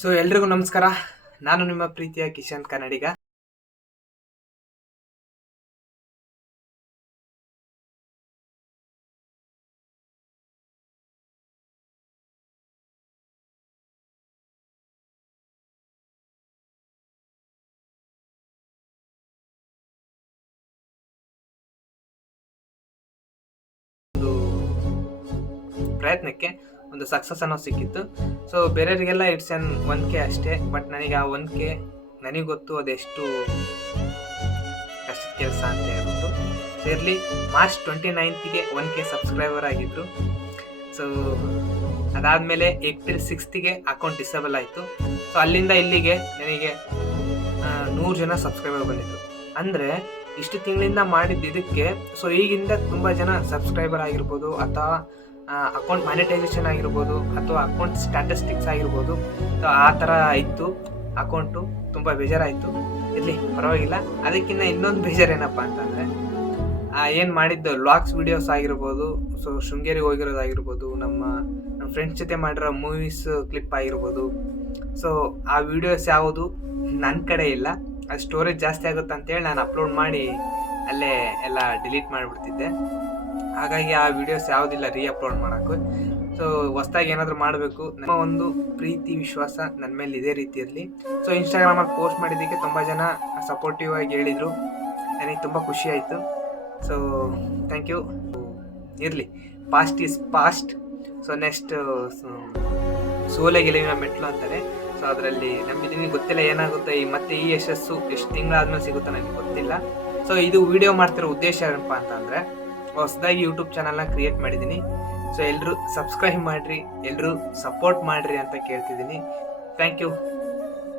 So ಎಲ್ರಿಗೂ ನಮಸ್ಕಾರ. ನಾನು ನಿಮ್ಮ ಪ್ರೀತಿಯ ಕಿಶನ್ ಕನ್ನಡಿಗ. ಒಂದು ಪ್ರಯತ್ನಕ್ಕೆ ಒಂದು ಸಕ್ಸಸ್ ಅನ್ನೋ ಸಿಕ್ಕಿತ್ತು. ಸೊ ಬೇರೆಯವರಿಗೆಲ್ಲ ಇಟ್ಸ್ ಅನ್ 1K ಅಷ್ಟೇ, ಬಟ್ ನನಗೆ ಆ 1K ನನಗೆ ಗೊತ್ತು ಅದೆಷ್ಟು ಕಷ್ಟದ ಕೆಲಸ ಅಂತ ಹೇಳ್ಬಿಟ್ಟು. ಸೊ ಇರಲಿ, ಮಾರ್ಚ್ 29ಗೆ 1K ಸಬ್ಸ್ಕ್ರೈಬರ್ ಆಗಿದ್ರು. ಸೊ ಅದಾದಮೇಲೆ ಏಪ್ರಿಲ್ 6ಗೆ ಅಕೌಂಟ್ ಡಿಸೇಬಲ್ ಆಯಿತು. ಸೊ ಅಲ್ಲಿಂದ ಇಲ್ಲಿಗೆ ನನಗೆ 100 ಜನ ಸಬ್ಸ್ಕ್ರೈಬರ್ ಬಂದಿದ್ರು. ಅಂದರೆ ಇಷ್ಟು ತಿಂಗಳಿಂದ ಮಾಡಿದ್ದು ಇದಕ್ಕೆ. ಸೊ ಈಗಿಂದ ತುಂಬ ಜನ ಸಬ್ಸ್ಕ್ರೈಬರ್ ಆಗಿರ್ಬೋದು, ಅಥವಾ ಅಕೌಂಟ್ ಮಾನಿಟೈಸೇಷನ್ ಆಗಿರ್ಬೋದು, ಅಥವಾ ಅಕೌಂಟ್ ಸ್ಟ್ಯಾಟಿಸ್ಟಿಕ್ಸ್ ಆಗಿರ್ಬೋದು. ಸೊ ಆ ಥರ ಇತ್ತು ಅಕೌಂಟು. ತುಂಬ ಬೇಜಾರಾಯಿತು. ಇರಲಿ, ಪರವಾಗಿಲ್ಲ. ಅದಕ್ಕಿಂತ ಇನ್ನೊಂದು ಬೇಜಾರೇನಪ್ಪ ಅಂತಂದರೆ, ಏನು ಮಾಡಿದ್ದು ವ್ಲಾಗ್ಸ್ ವಿಡಿಯೋಸ್ ಆಗಿರ್ಬೋದು, ಸೊ ಶೃಂಗೇರಿಗೆ ಹೋಗಿರೋದಾಗಿರ್ಬೋದು, ನಮ್ಮ ಫ್ರೆಂಡ್ಸ್ ಜೊತೆ ಮಾಡಿರೋ ಮೂವೀಸ್ ಕ್ಲಿಪ್ ಆಗಿರ್ಬೋದು. ಸೊ ಆ ವಿಡಿಯೋಸ್ ಯಾವುದು ನನ್ನ ಕಡೆ ಇಲ್ಲ. ಅದು ಸ್ಟೋರೇಜ್ ಜಾಸ್ತಿ ಆಗುತ್ತೆ ಅಂತೇಳಿ ನಾನು ಅಪ್ಲೋಡ್ ಮಾಡಿ ಅಲ್ಲೇ ಎಲ್ಲ ಡಿಲೀಟ್ ಮಾಡಿಬಿಡ್ತಿದ್ದೆ. ಹಾಗಾಗಿ ಆ ವಿಡಿಯೋಸ್ ಯಾವುದಿಲ್ಲ ಅಪ್ಲೋಡ್ ಮಾಡೋಕ್ಕೆ. ಸೊ ಹೊಸ್ದಾಗಿ ಏನಾದರೂ ಮಾಡಬೇಕು. ನಮ್ಮ ಒಂದು ಪ್ರೀತಿ ವಿಶ್ವಾಸ ನನ್ನ ಮೇಲೆ ಇದೇ ರೀತಿ ಇರಲಿ. ಸೊ ಇನ್ಸ್ಟಾಗ್ರಾಮಲ್ಲಿ ಪೋಸ್ಟ್ ಮಾಡಿದ್ದಕ್ಕೆ ತುಂಬ ಜನ ಸಪೋರ್ಟಿವ್ ಆಗಿ ಹೇಳಿದರು. ನನಗೆ ತುಂಬ ಖುಷಿ ಆಯಿತು. So thank you. ಇರಲಿ, past is past. So next ಸೋಲೆ ಗೆಲುವಿನ ಮೆಟ್ಲು ಅಂತಾರೆ. ಸೊ ಅದರಲ್ಲಿ ನಂಬಿದ್ದೀನಿ. ಗೊತ್ತಿಲ್ಲ ಏನಾಗುತ್ತೆ ಮತ್ತೆ ಈ ಯಶಸ್ಸು ಎಷ್ಟು ತಿಂಗಳಾದ್ಮೇಲೆ ಸಿಗುತ್ತೋ ನನಗೆ ಗೊತ್ತಿಲ್ಲ. ಸೊ ಇದು ವಿಡಿಯೋ ಮಾಡ್ತಿರೋ ಉದ್ದೇಶ ಏನಪ್ಪ ಅಂತಂದರೆ, ಹೊಸದಾಗಿ ಯೂಟ್ಯೂಬ್ ಚಾನಲ್ನ ಕ್ರಿಯೇಟ್ ಮಾಡಿದ್ದೀನಿ. ಸೊ ಎಲ್ಲರೂ ಸಬ್ಸ್ಕ್ರೈಬ್ ಮಾಡಿರಿ, ಎಲ್ಲರೂ ಸಪೋರ್ಟ್ ಮಾಡಿರಿ ಅಂತ ಕೇಳ್ತಿದ್ದೀನಿ. Thank you.